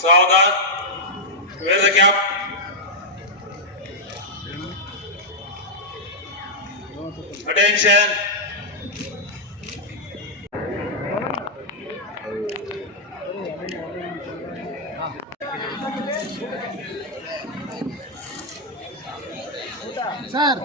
Saudar, where's the cap? Attention. Sir.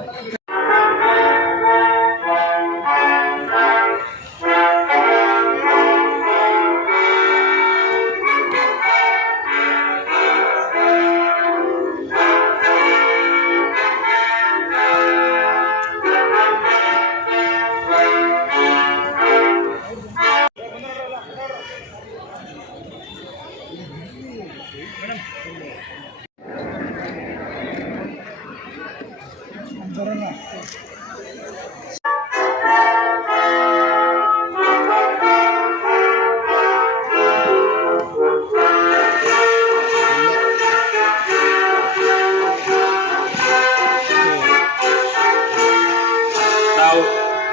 Now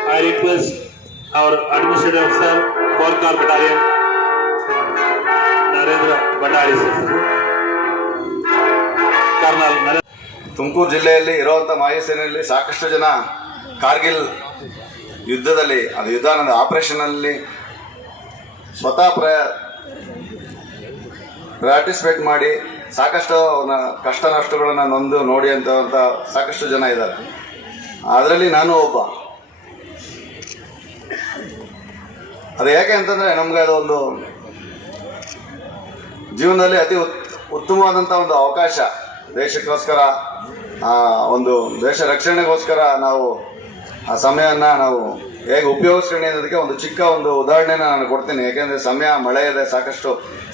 I request our administrative officer, Polkar Battalion, Narendra Bhandari sir. Colonel Narendra. Tumakuru ಜಿಲ್ಲೆಯಲ್ಲಿ ಇರುವಂಥ ವಾಯುಸೇನೆಯಲ್ಲಿ ಸಾಕಷ್ಟು ಜನ ಕಾರ್ಗಿಲ್ ಯುದ್ಧದಲ್ಲಿ ಅದು ಯುದ್ಧ ಅನ್ನೋದು ಆಪರೇಷನಲ್ಲಿ ಸ್ವತಃ ಪಾರ್ಟಿಸಿಪೇಟ್ ಮಾಡಿ ಸಾಕಷ್ಟು ಕಷ್ಟ ನಷ್ಟಗಳನ್ನು ನೊಂದು ನೋಡಿ ಅಂತ ಸಾಕಷ್ಟು ಜನ ಇದ್ದಾರೆ. ಅದರಲ್ಲಿ ನಾನು ಒಬ್ಬ. ಅದು ಯಾಕೆ ಅಂತಂದರೆ ನಮಗೆ ಅದೊಂದು ಜೀವನದಲ್ಲಿ ಅತಿ ಉತ್ತಮವಾದಂಥ ಒಂದು ಅವಕಾಶ. ದೇಶಕ್ಕೋಸ್ಕರ ಒಂದು ದೇಶ ರಕ್ಷಣೆಗೋಸ್ಕರ ನಾವು ಆ ಸಮಯವನ್ನು ನಾವು ಹೇಗೆ ಉಪಯೋಗಿಸ್ಕೊಂಡು ಅನ್ನೋದಕ್ಕೆ ಒಂದು ಚಿಕ್ಕ ಒಂದು ಉದಾಹರಣೆನ ನಾನು ಕೊಡ್ತೀನಿ. ಯಾಕೆಂದರೆ ಸಮಯ ಮಳೆ ಇದೆ, ಸಾಕಷ್ಟು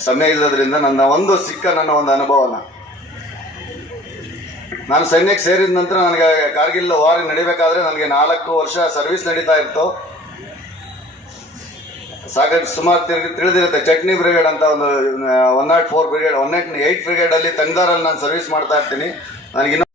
ಸಮಯ ಇಲ್ಲದ್ರಿಂದ ನನ್ನ ಒಂದು ಅನುಭವನ ನಾನು ಸೈನ್ಯಕ್ಕೆ ಸೇರಿದ ನಂತರ ನನಗೆ ಕಾರ್ಗಿಲ್ ವಾರ್ ನಡಿಬೇಕಾದ್ರೆ ನನಗೆ 4 ವರ್ಷ ಸರ್ವಿಸ್ ನಡೀತಾ ಇತ್ತು. ಸಾಕಷ್ಟು ಸುಮಾರು ತಿಳಿದಿರುತ್ತೆ. ಚಟ್ನಿ ಬ್ರಿಗೇಡ್ ಅಂತ ಒಂದು 104 ಬ್ರಿಗೇಡ್ 108 ಬ್ರಿಗೇಡಲ್ಲಿ ತಂಗ್ದಾರಲ್ಲಿ ನಾನು ಸರ್ವಿಸ್ ಮಾಡ್ತಾ ಇರ್ತೀನಿ. ನನಗಿನ್ನೂ